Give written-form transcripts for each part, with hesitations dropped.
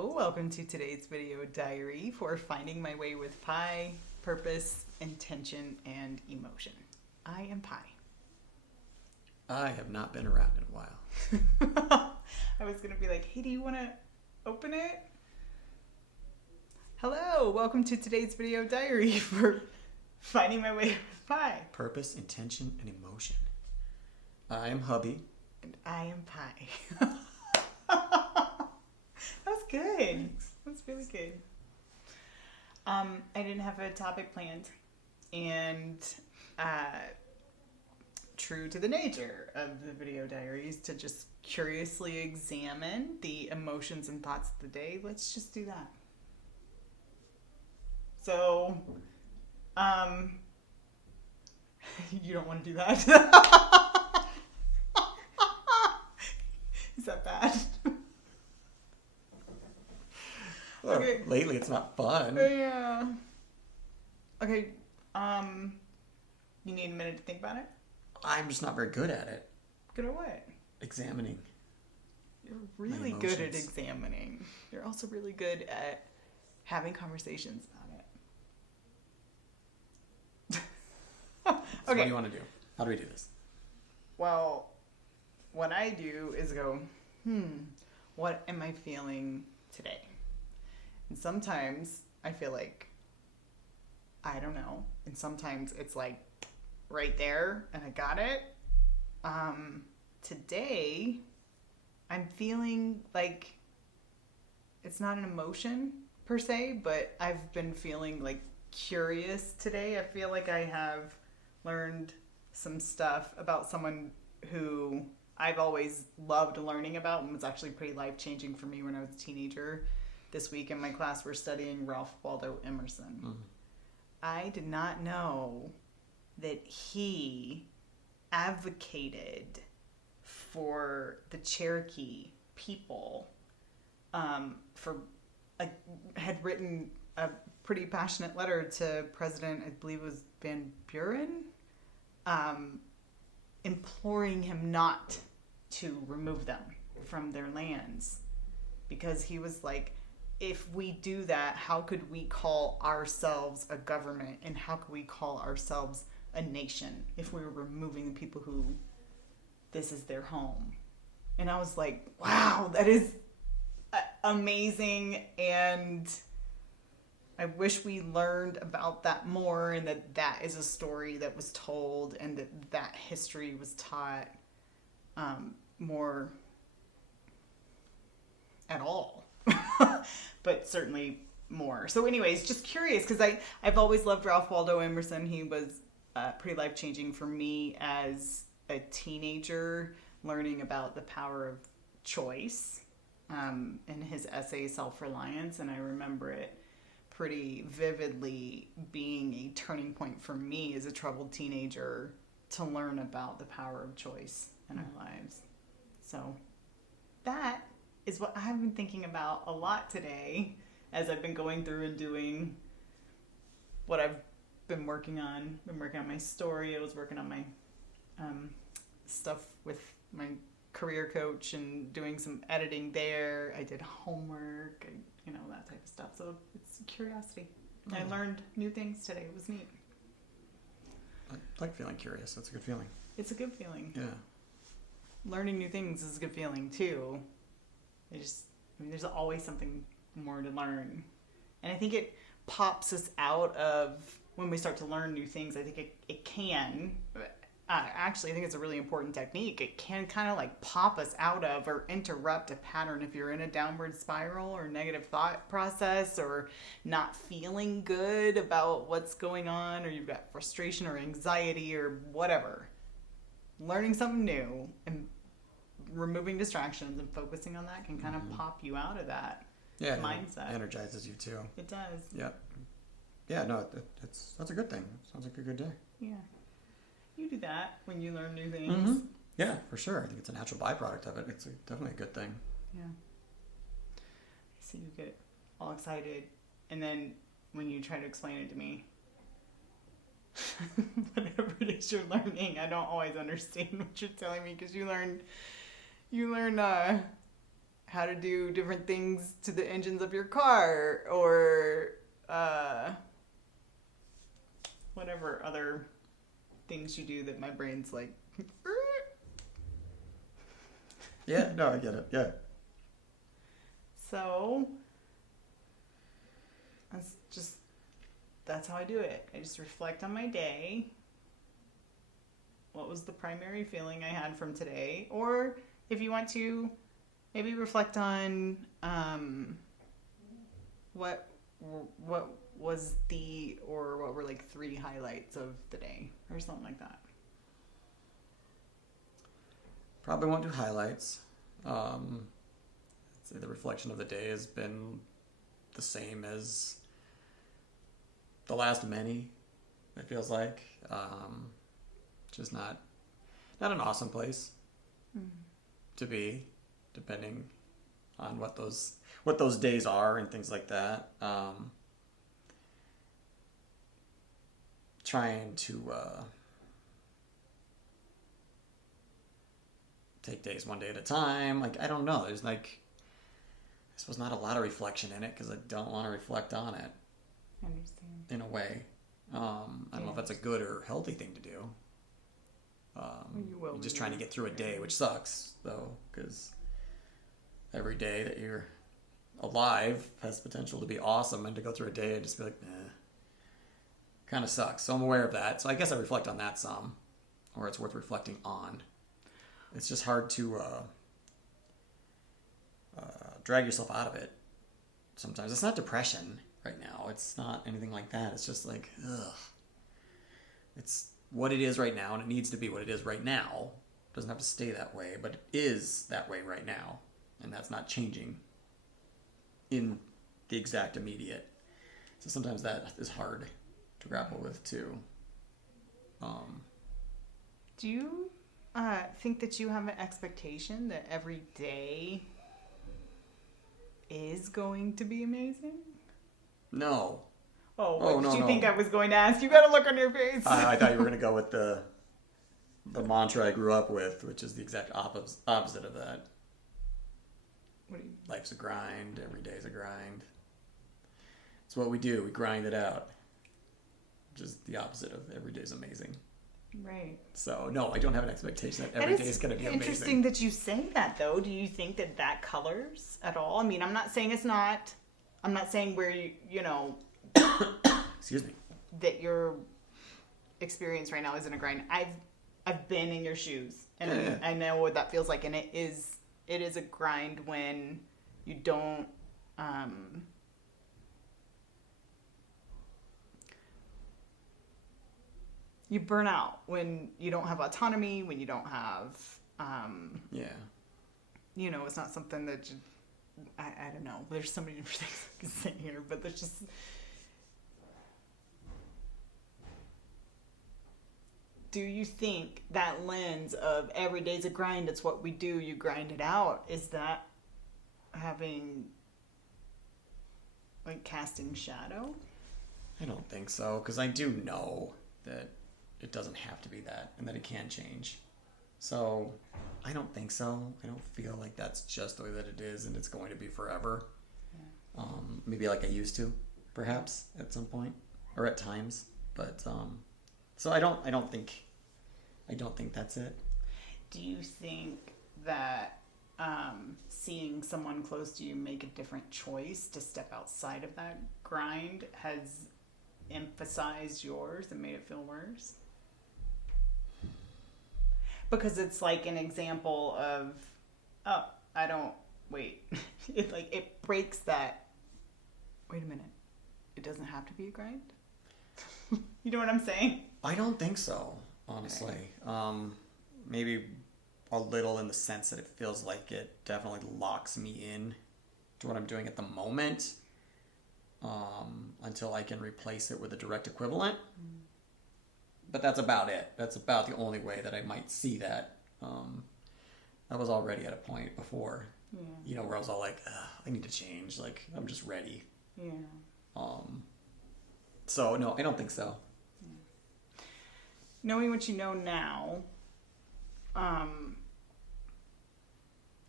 Hello, welcome to today's video diary for finding my way with pie, purpose, intention, and emotion. I am Pie. I have not been around in a while. I was going to be like, hey, do you want to open it? Hello, welcome to today's video diary for finding my way with pie. Purpose, intention, and emotion. I am Hubby. And I am Pie. That was good. That was really good. I didn't have a topic planned, and true to the nature of the video diaries to just curiously examine the emotions and thoughts of the day, let's just do that. So, you don't want to do that? Is that bad? Well, Okay. Lately it's not fun. Yeah. Okay. You need a minute to think about it? I'm just not very good at it. Good at what? Examining. You're really good at examining. You're also really good at having conversations about it. So Okay. what do you want to do? How do we do this? Well, what I do is go, what am I feeling today? And sometimes I feel like, I don't know. And sometimes it's like right there and I got it. Today, I'm feeling like it's not an emotion per se, but I've been feeling like curious today. I feel like I have learned some stuff about someone who I've always loved learning about and was actually pretty life-changing for me when I was a teenager. This week in my class, we're studying Ralph Waldo Emerson. Mm-hmm. I did not know that he advocated for the Cherokee people, had written a pretty passionate letter to President, I believe it was Van Buren, imploring him not to remove them from their lands. Because he was like, if we do that, how could we call ourselves a government, and how could we call ourselves a nation if we were removing the people who this is their home? And I was like, wow, that is amazing, and I wish we learned about that more, and that is a story that was told, and that history was taught more at all. But certainly more. So anyways, just curious, because I've always loved Ralph Waldo Emerson. He was pretty life-changing for me as a teenager, learning about the power of choice in his essay, Self-Reliance. And I remember it pretty vividly being a turning point for me as a troubled teenager to learn about the power of choice in our lives. So that is what I've been thinking about a lot today as I've been going through and doing what I've been working on. Been working on my story. I was working on my stuff with my career coach and doing some editing there. I did homework, that type of stuff. So it's curiosity. I learned new things today. It was neat. I like feeling curious. That's a good feeling. It's a good feeling. Yeah. Learning new things is a good feeling too. There's always something more to learn. And I think it pops us out of, when we start to learn new things, I think it can, actually I think it's a really important technique. It can kind of like pop us out of or interrupt a pattern if you're in a downward spiral or negative thought process or not feeling good about what's going on, or you've got frustration or anxiety or whatever. Learning something new and removing distractions and focusing on that can kind of pop you out of that mindset. It energizes you too. It does. Yeah, no, that's a good thing. Sounds like a good day. Yeah. You do that when you learn new things. Mm-hmm. Yeah, for sure. I think it's a natural byproduct of it. It's definitely a good thing. Yeah. So you get all excited, and then when you try to explain it to me, whatever it is you're learning, I don't always understand what you're telling me, because you learn how to do different things to the engines of your car, or whatever other things you do that my brain's like. Yeah, no, I get it. Yeah. So that's how I do it. I just reflect on my day. What was the primary feeling I had from today? Or if you want to, maybe reflect on what was what were like 3 highlights of the day or something like that. Probably won't do highlights. I'd say the reflection of the day has been the same as the last many, it feels like. Just not an awesome place to be, depending on what those days are and things like that. Trying to take days one day at a time. Like, I don't know. There's like, I suppose not a lot of reflection in it because I don't want to reflect on it. I understand. In a way. I don't know if that's a good or healthy thing to do. You're just trying to get through a day, which sucks, though, because every day that you're alive has potential to be awesome, and to go through a day and just be like, kind of sucks. So I'm aware of that. So I guess I reflect on that some, or it's worth reflecting on. It's just hard to drag yourself out of it sometimes. It's not depression right now. It's not anything like that. It's just like, ugh. It's what it is right now, and it needs to be what it is right now. It doesn't have to stay that way, but it is that way right now, and that's not changing in the exact immediate. So sometimes that is hard to grapple with too. Do you think that you have an expectation that every day is going to be amazing? No. Oh, what did you think I was going to ask? You got a look on your face. I thought you were going to go with the mantra I grew up with, which is the exact opposite of that. What do you... Life's a grind. Every day's a grind. It's what we do. We grind it out. Which is the opposite of every day's amazing. Right. So, no, I don't have an expectation that every day is going to be amazing. Interesting that you say that, though. Do you think that colors at all? I mean, I'm not saying it's not. I'm not saying where you know... Excuse me. That your experience right now isn't a grind. I've been in your shoes, and yeah. I know what that feels like, and it is a grind when you don't you burn out, when you don't have autonomy, when you don't have you know, it's not something that I don't know. There's so many different things I can say here, but there's just... Do you think that lens of every day's a grind, it's what we do, you grind it out, is that having, like, casting shadow? I don't think so, because I do know that it doesn't have to be that, and that it can change. So, I don't think so. I don't feel like that's just the way that it is, and it's going to be forever. Yeah. Maybe like I used to, perhaps, at some point, or at times. But, so I don't think that's it. Do you think that seeing someone close to you make a different choice to step outside of that grind has emphasized yours and made it feel worse? Because it's like an example of, it breaks that, wait a minute, it doesn't have to be a grind? You know what I'm saying? I don't think so, honestly. Okay. Maybe a little in the sense that it feels like it definitely locks me in to what I'm doing at the moment, until I can replace it with a direct equivalent. But that's about it. That's about the only way that I might see that. I was already at a point before, where I was all like, I need to change. Like, I'm just ready. Yeah. So, no, I don't think so. Yeah. Knowing what you know now,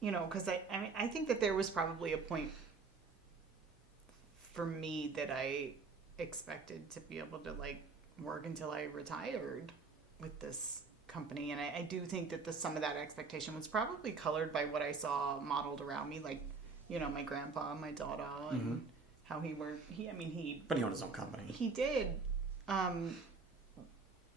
you know, because I mean, I think that there was probably a point for me that I expected to be able to like work until I retired with this company. And I do think that some of that expectation was probably colored by what I saw modeled around me, like, you know, my grandpa, my dada, and how he worked. But he owned his own company. He did.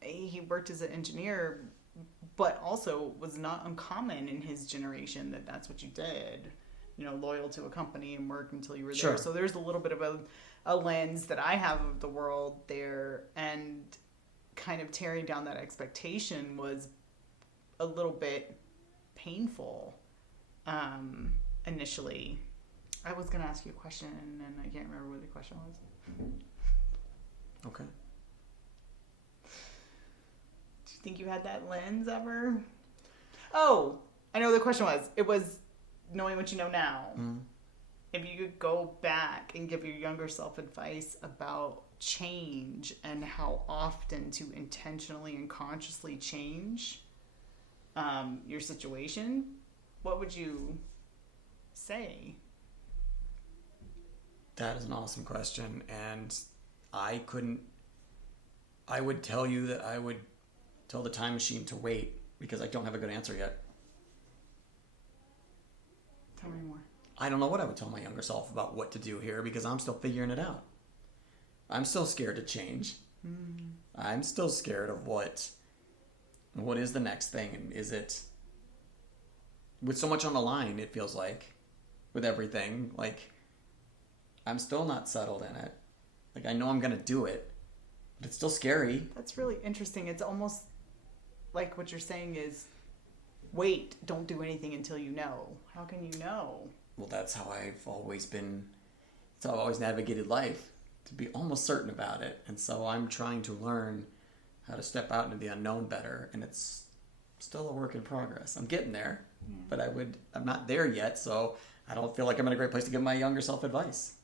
He worked as an engineer, but also was not uncommon in his generation that that's what you did. You know, loyal to a company and work until you were there. So there's a little bit of a lens that I have of the world there, and kind of tearing down that expectation was a little bit painful initially. I was going to ask you a question, and then I can't remember what the question was. Okay. Do you think you had that lens ever? Oh, I know what the question was. It was knowing what you know now. Mm-hmm. If you could go back and give your younger self advice about change and how often to intentionally and consciously change your situation, what would you say? That is an awesome question, and I would tell you that I would tell the time machine to wait, because I don't have a good answer yet. Tell me more. I don't know what I would tell my younger self about what to do here, because I'm still figuring it out. I'm still scared to change. Mm. I'm still scared of what is the next thing, and is it, with so much on the line, it feels like, with everything, like, I'm still not settled in it. Like, I know I'm going to do it, but it's still scary. That's really interesting. It's almost like what you're saying is, wait, don't do anything until you know. How can you know? Well, that's how I've always been. That's how I've always navigated life, to be almost certain about it. And so I'm trying to learn how to step out into the unknown better, and it's still a work in progress. I'm getting there, but I'm not there yet, so I don't feel like I'm in a great place to give my younger self advice.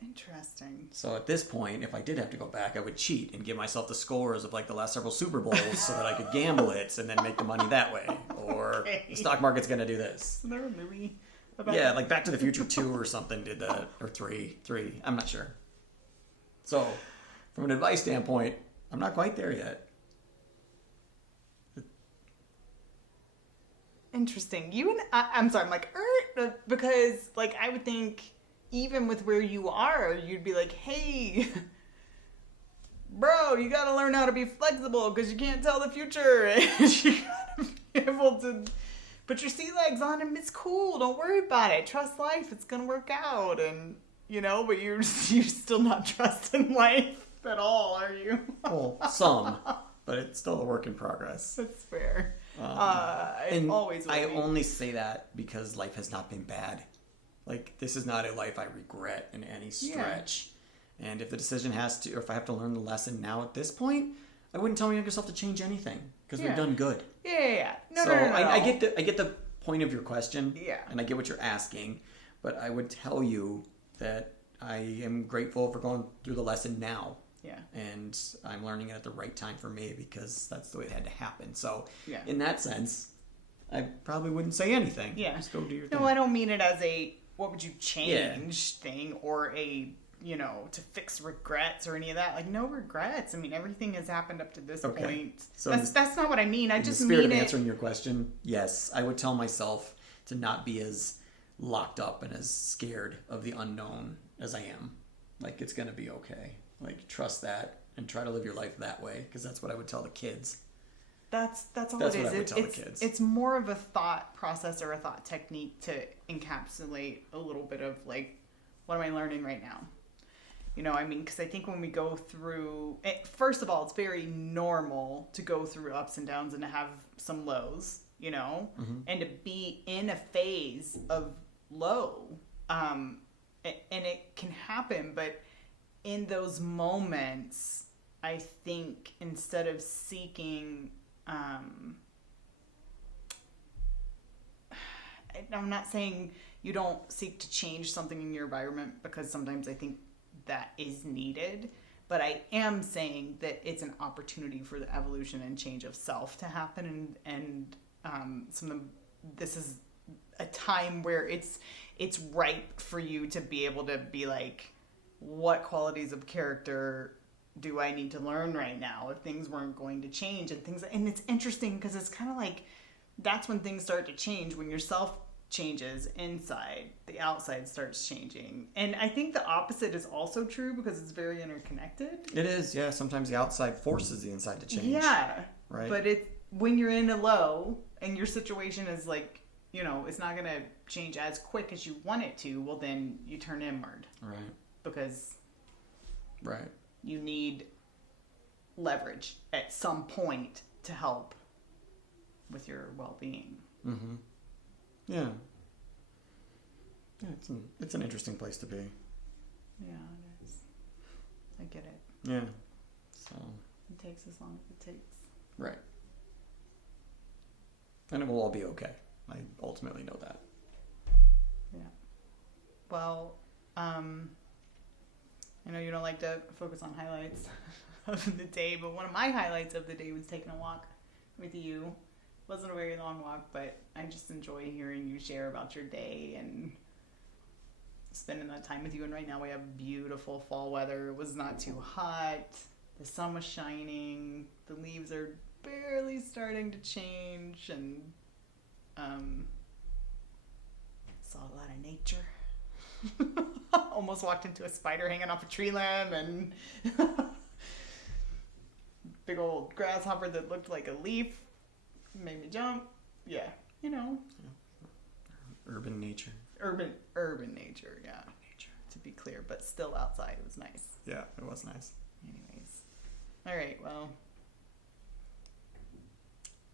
Interesting. So at this point, if I did have to go back, I would cheat and give myself the scores of like the last several Super Bowls so that I could gamble it and then make the money that way. Or the stock market's going to do this. Is there a movie about that? Like Back to the Future 2 or something did that. Or 3. I'm not sure. So from an advice standpoint, I'm not quite there yet. Interesting. I'm sorry, I'm like, because like I would think, even with where you are, you'd be like, hey, bro, you gotta learn how to be flexible because you can't tell the future. And you gotta be able to put your sea legs on and it's cool. Don't worry about it. Trust life. It's gonna work out. And, you know, but you're still not trusting life at all, are you? Well, some, but it's still a work in progress. That's fair. And always I only say that because life has not been bad. Like, this is not a life I regret in any stretch. Yeah. And if the decision has to, or if I have to learn the lesson now at this point, I wouldn't tell my younger self to change anything, because we've done good. Yeah. No. I get the point of your question. Yeah. And I get what you're asking, but I would tell you that I am grateful for going through the lesson now. Yeah. And I'm learning it at the right time for me, because that's the way it had to happen. So in that sense, I probably wouldn't say anything. Yeah. Just go do your thing. No, I don't mean it as a what would you change thing, or a, you know, to fix regrets or any of that. Like, no regrets. I mean, everything has happened up to this point. So that's not what I mean. I just mean, in the spirit of answering your question, yes, I would tell myself to not be as locked up and as scared of the unknown as I am. Like, it's going to be okay. Like, trust that and try to live your life that way, because that's what I would tell the kids. That's all it is. What I would tell the kids. It's more of a thought process or a thought technique to encapsulate a little bit of, like, what am I learning right now? You know, I mean, because I think when we go through, first of all, it's very normal to go through ups and downs and to have some lows, you know, and to be in a phase of low. And it can happen, but in those moments, I think instead of seeking, I'm not saying you don't seek to change something in your environment, because sometimes I think that is needed, but I am saying that it's an opportunity for the evolution and change of self to happen, and this is a time where it's ripe for you to be able to be like, what qualities of character do I need to learn right now if things weren't going to change and it's interesting because it's kind of like that's when things start to change. When yourself changes inside, the outside starts changing. And I think the opposite is also true because it's very interconnected. It is, yeah. Sometimes the outside forces the inside to change. Yeah. Right. But when you're in a low and your situation is like, you know, it's not going to change as quick as you want it to, well, then you turn inward. Right. Because right. you need leverage at some point to help with your well-being. Mm-hmm. Yeah. Yeah, it's an interesting place to be. Yeah, it is. I get it. Yeah. So it takes as long as it takes. Right. And it will all be okay. I ultimately know that. Yeah. Well, I know you don't like to focus on highlights of the day, but one of my highlights of the day was taking a walk with you. It wasn't a very long walk, but I just enjoy hearing you share about your day and spending that time with you. And right now we have beautiful fall weather. It was not too hot. The sun was shining. The leaves are barely starting to change, and saw a lot of nature. Almost walked into a spider hanging off a tree limb, and big old grasshopper that looked like a leaf made me jump. Yeah, you know. Urban nature. Urban nature, yeah. Nature. To be clear, but still outside. It was nice. Yeah, it was nice. Anyways. All right, well.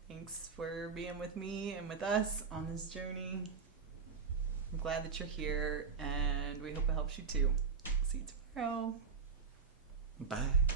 Thanks for being with me and with us on this journey. I'm glad that you're here, and we hope it helps you too. See you tomorrow. Bye.